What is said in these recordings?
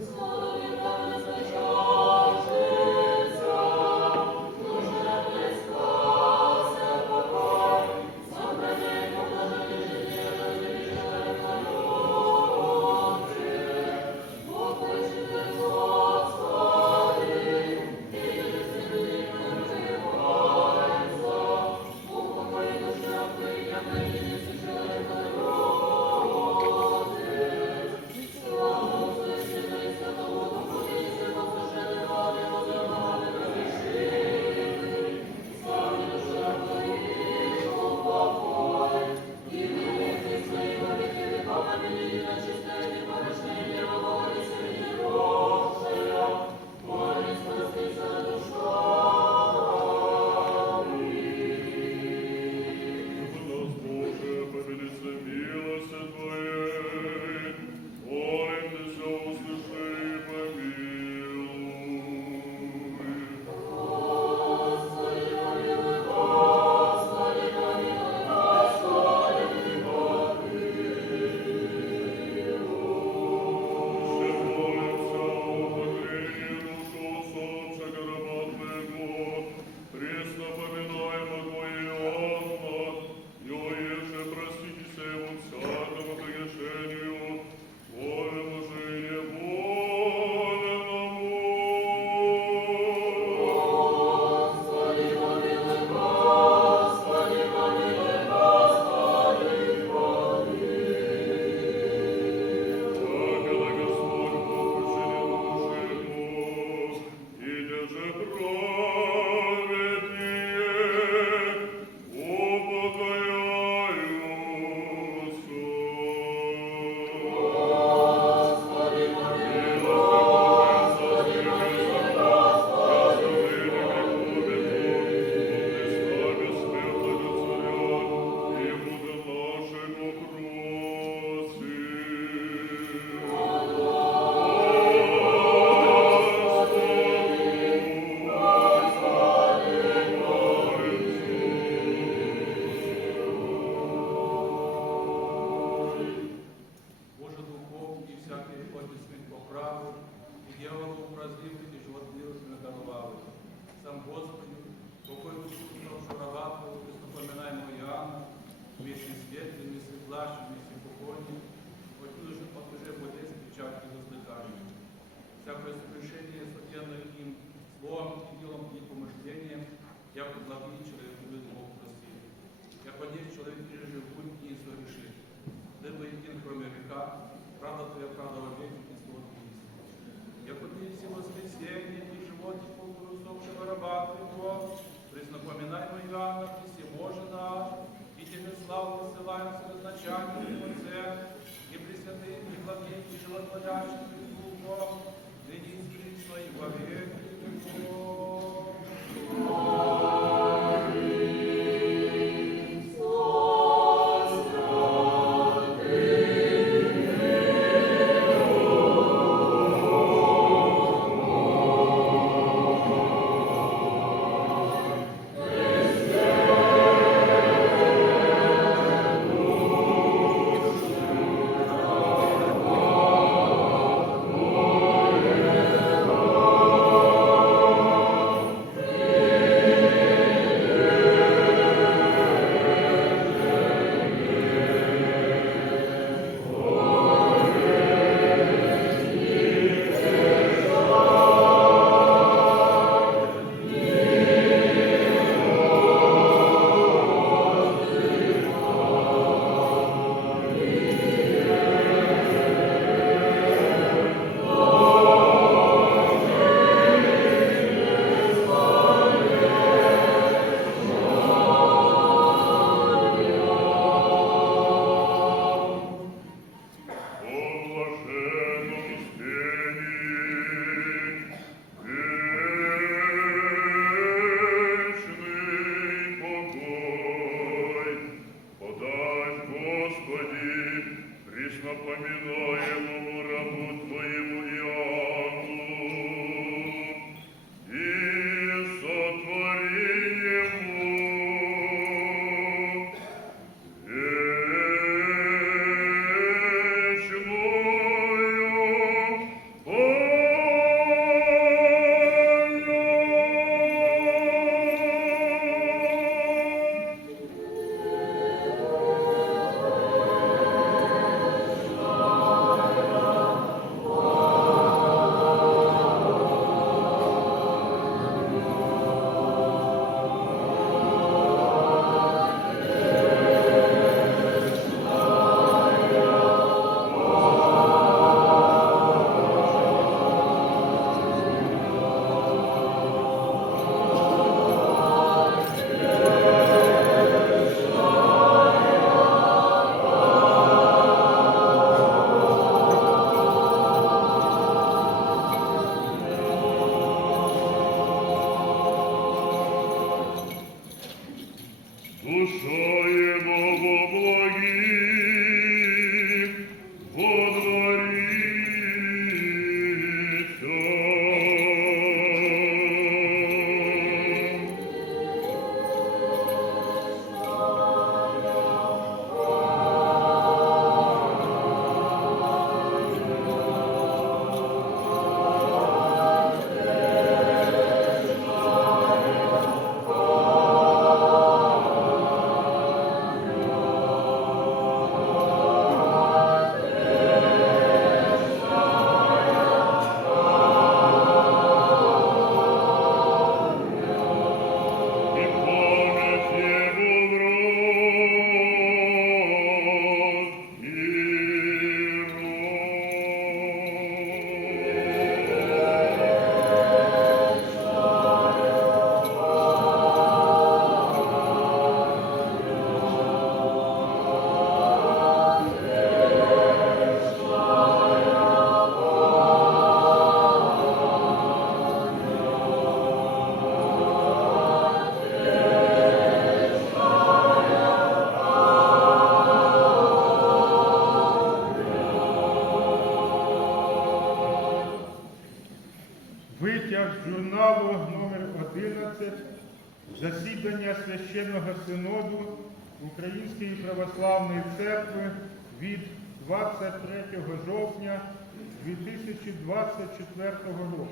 Нас, дьяволу прозвивки животливостью дарували. Сам Господь, покой учившего раба, вспоминаемого Иоанна, вечно светлыми, светлащими, всепокойными, отнюдь уже воде с печатки возликания. Всякое совершение судебное им словом и делом и помышлением, як благий человек любит Бог простит. Як один человек пережил путь и совершит. Либо един, кроме ріка, правда твоя, правда вовек, воскресенье, и живот, и полку усопшего раба твоего, презнапоминаемо Иоанна, Христе Боже наш, и тебе славу посылаем с назначением Его Церковь, и пресвятым, и благим, и животворящим Духом, ныне и присно, и во веки веков. 23 жовтня 2024 року.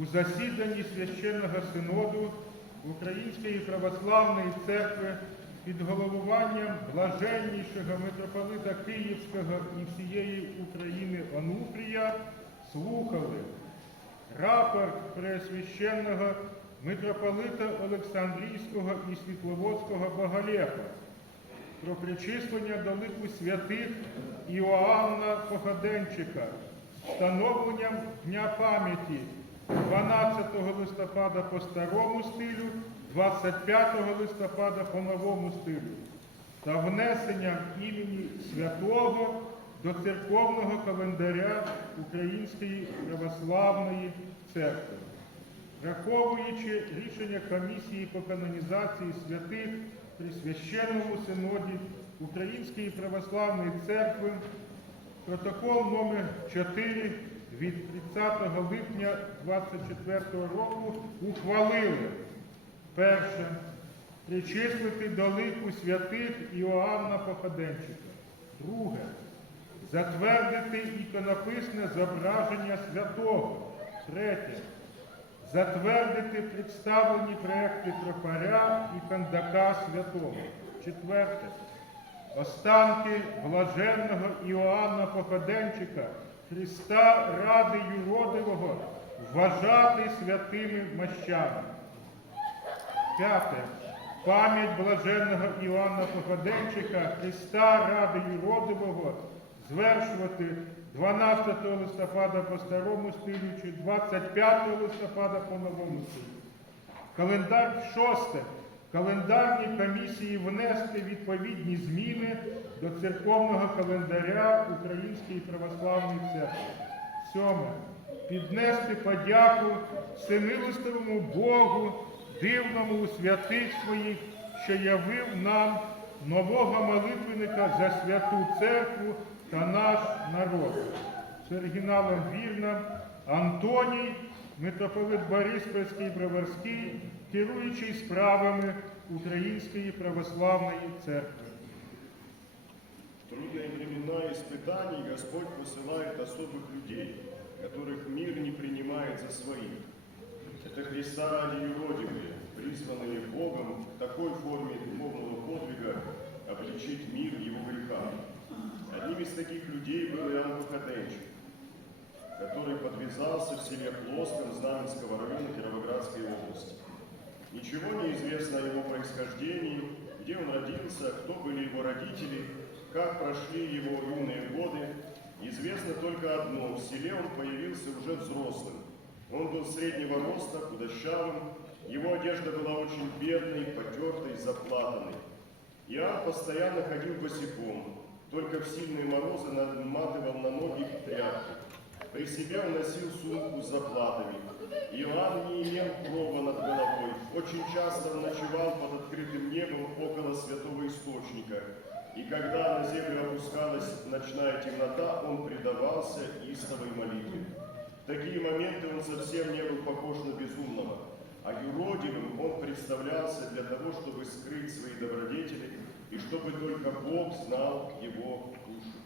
У засіданні священного синоду Української православної церкви під головуванням блаженнішого митрополита Київського і всієї України Онуфрія слухали рапорт Преосвященного митрополита Олександрійського і Світловодського Боголєва про причислення до лику святих Іоанна Походенчика з встановленням Дня пам'яті 12 листопада по старому стилю, 25 листопада по новому стилю та внесенням імені святого до церковного календаря Української православної церкви. Враховуючи рішення комісії по канонізації святих при священному синоді Української православної церкви, протокол номер 4 від 30 липня 24 року ухвалили перше причислити до лику святих Іоанна Походенчика. Друге затвердити іконописне зображення святого. Третє затвердити представлені проекти тропаря і кандака святого. Четверте. Останки блаженного Іоанна Походенчика, Христа Ради Юродивого, вважати святими мощами. П'яте. Пам'ять блаженного Іоанна Походенчика, Христа Ради Юродивого, звершувати 12 листопада по старому стилю чи 25 листопада по новому стилю. Календар шосте. Календарні комісії внести відповідні зміни до церковного календаря Української православної церкви. Сьоме. Піднести подяку всемилостивому Богу, дивному у святих своїх, що явив нам нового молитвенника за святу церкву та наш народ. З оригіналом вірно Антоній, митрополит Бориспільський Броварський, керуючий справами Української православної церкви. В трудные времена испытаний Господь посылает особых людей, которых мир не принимает за своих. Это Христа ради юродивые, призванные Богом в такой форме духовного подвига обличить мир его грехам. Одним из таких людей был Иоанн Богатенчик, который подвязался в селе Плоском Знаменского района Кировоградской области. Ничего не известно о его происхождении, где он родился, кто были его родители, как прошли его юные годы. Известно только одно – в селе он появился уже взрослым. Он был среднего роста, худощавым, его одежда была очень бедной, потертой, заплатанной. Иоанн постоянно ходил босиком, только в сильные морозы наматывал на ноги тряпки. При себе он носил сумку с заплатами. Иоанн не имел крова над головой. Очень часто ночевал под открытым небом около святого источника. И когда на землю опускалась ночная темнота, он предавался истовой молитве. В такие моменты он совсем не был похож на безумного, а юродивым он представлялся для того, чтобы скрыть свои добродетели и чтобы только Бог знал его душу.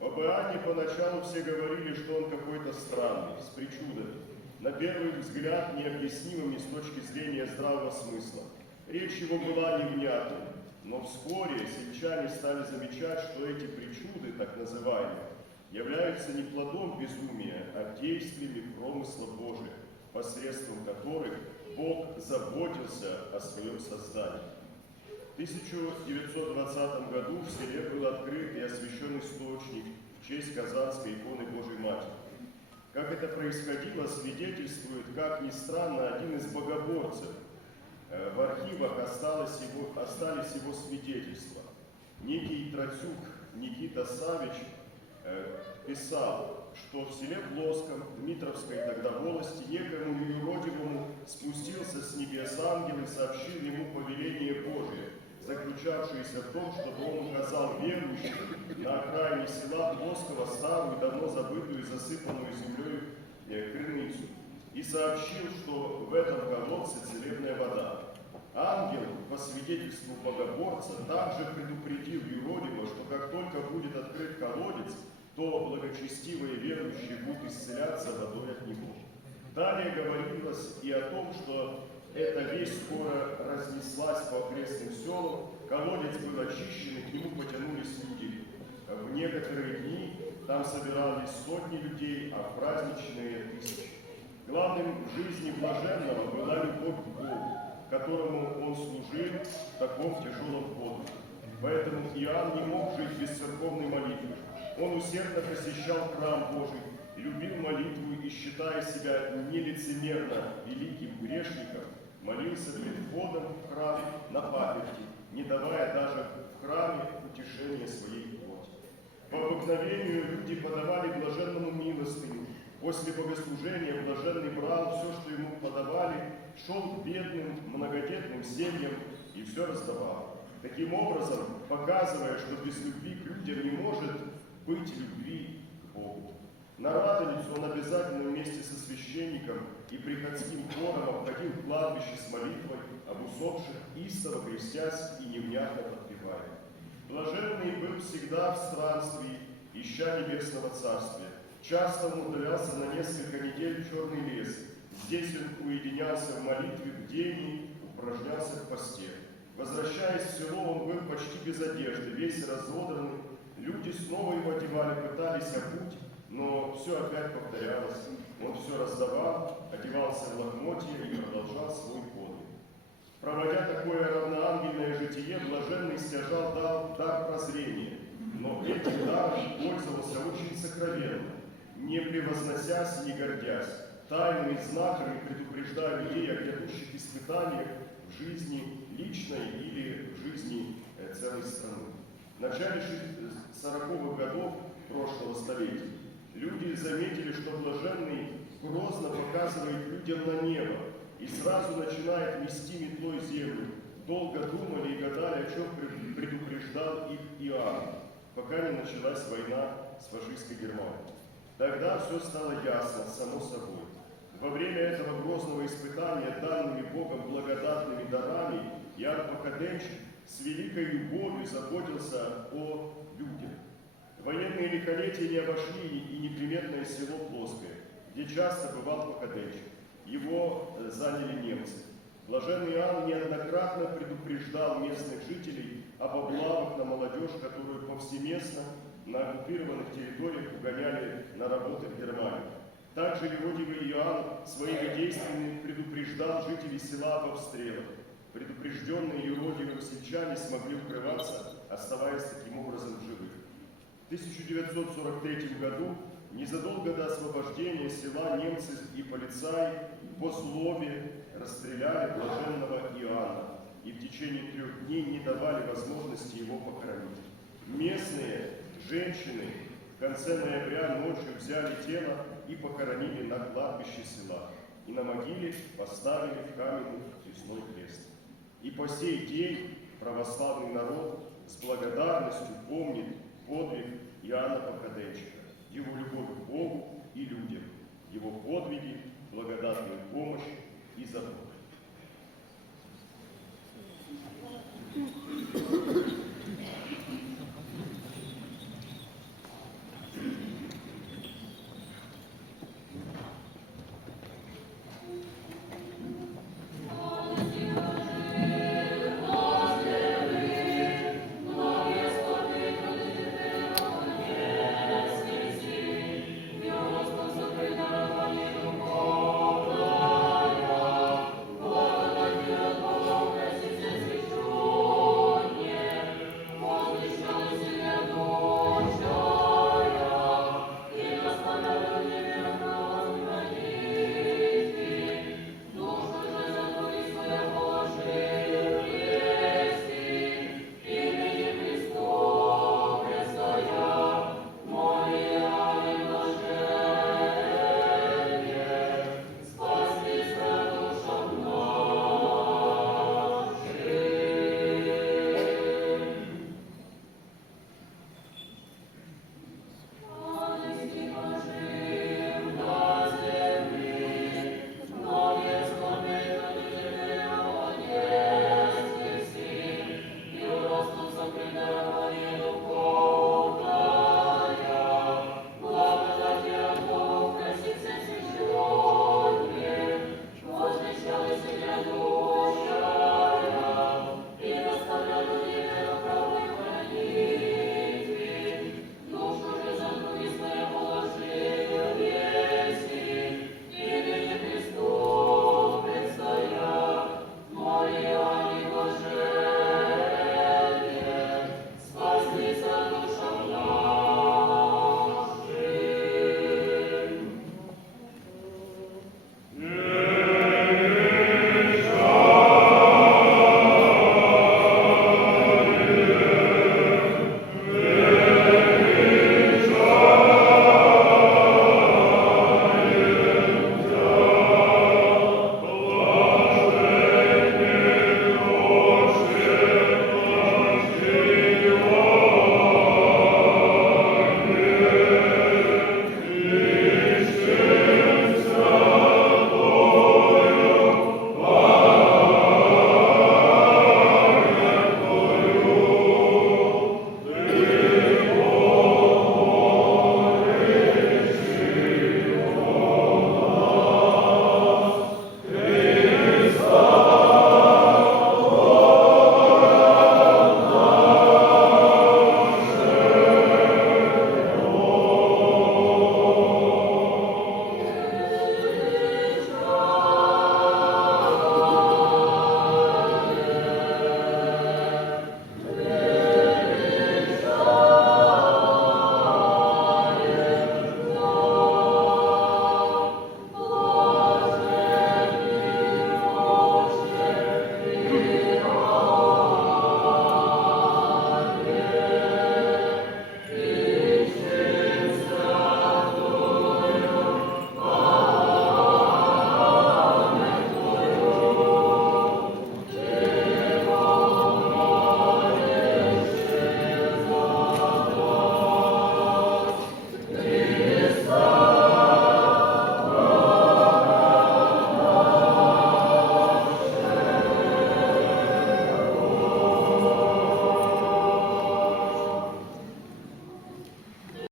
Об Иоанне поначалу все говорили, что он какой-то странный, с причудами, на первый взгляд необъяснимыми с точки зрения здравого смысла. Речь его была невнятной, но вскоре сельчане стали замечать, что эти причуды, так называемые, являются не плодом безумия, а действиями промысла Божия, посредством которых Бог заботился о своем создании. В 1920 году в селе был открыт и освящен источник в честь Казанской иконы Божьей Матери. Как это происходило, свидетельствует, как ни странно, один из богоборцев. Э, В архивах осталось его, остались его свидетельства. Некий Троцюк Никита Савич э, писал, что в селе Плоском, Дмитровской тогда волости, некому юродивому спустился с небес ангел и сообщил ему повеление Божие, заключавшееся в том, чтобы он указал верующим на окраине села Плоского старую, давно забытую и засыпанную землей э, крыницу. и сообщил, что в этом колодце целебная вода. Ангел, по свидетельству богоборца, также предупредил Юродима, что как только будет открыт колодец, то благочестивые верующие будут исцеляться водой от него. Далее говорилось и о том, что эта весть скоро разнеслась по окрестным селам, колодец был очищен, и к нему потянулись люди. В некоторые дни там собирались сотни людей, а в праздничные тысячи. Главным в жизни блаженного была любовь к Богу, которому он служил в таком тяжелом подвиге. Поэтому Иоанн не мог жить без церковной молитвы. Он усердно посещал храм Божий, любил молитву и, считая себя нелицемерно великим грешником, молился перед входом в храм на паперти, не давая даже в храме утешения своей плоти. По обыкновению люди подавали блаженному милостыню. После богослужения блаженный брал все, что ему подавали, шел к бедным, многодетным семьям и все раздавал. Таким образом, показывая, что без любви к людям не может быть любви к Богу. На Радоницу он обязательно вместе со священником и приходским хором обходил кладбище с молитвой об усопших, истово крестясь и невнятно подпевая. Блаженный был всегда в странстве, ища небесного царствия. Часто он удалялся на несколько недель в черный лес. Здесь он уединялся в молитве, в бдении, упражнялся в посте. Возвращаясь в село, он был почти без одежды, весь разодранный. Люди снова его одевали, пытались обуть, но все опять повторялось. Он все раздавал, одевался в лохмотья и продолжал свой подвиг. Проводя такое равноангельное житие, блаженный стяжал дар, дар прозрения, но этим даром пользовался очень сокровенно, не превозносясь и не гордясь, тайными знаками предупреждая людей о грядущих испытаниях в жизни личной или в жизни э, целой страны. В начале 40-х годов прошлого столетия люди заметили, что блаженный грозно показывает людям на небо и сразу начинает мести метлой землю. Долго думали и гадали, о чем пред- предупреждал их Иоанн, пока не началась война с фашистской Германией. Тогда все стало ясно, само собой. Во время этого грозного испытания данными Богом благодатными дарами Иоанн Покаденщик с великой любовью заботился о людях. Военные лихолетия не обошли и неприметное село Плоское, где часто бывал Покаденщик. Его э, заняли немцы. Блаженный Иоанн неоднократно предупреждал местных жителей об облавах на молодежь, которую повсеместно на оккупированных территориях угоняли на работы в Германию. Также Еродивый Иоанн своими действиями предупреждал жителей села об обстрелах. Предупрежденные Еродивым сельчане смогли укрываться, оставаясь таким образом живых. В 1943 году, незадолго до освобождения села, немцы и полицаи по злобе расстреляли блаженного Иоанна и в течение трех дней не давали возможности его похоронить. Местные женщины в конце ноября ночью взяли тело и похоронили на кладбище села. И на могиле поставили в каменный крестной крест. И по сей день православный народ с благодарностью помнит подвиг Иоанна Покаденчика, его любовь к Богу и людям, его подвиги, благодатную помощь и заботу.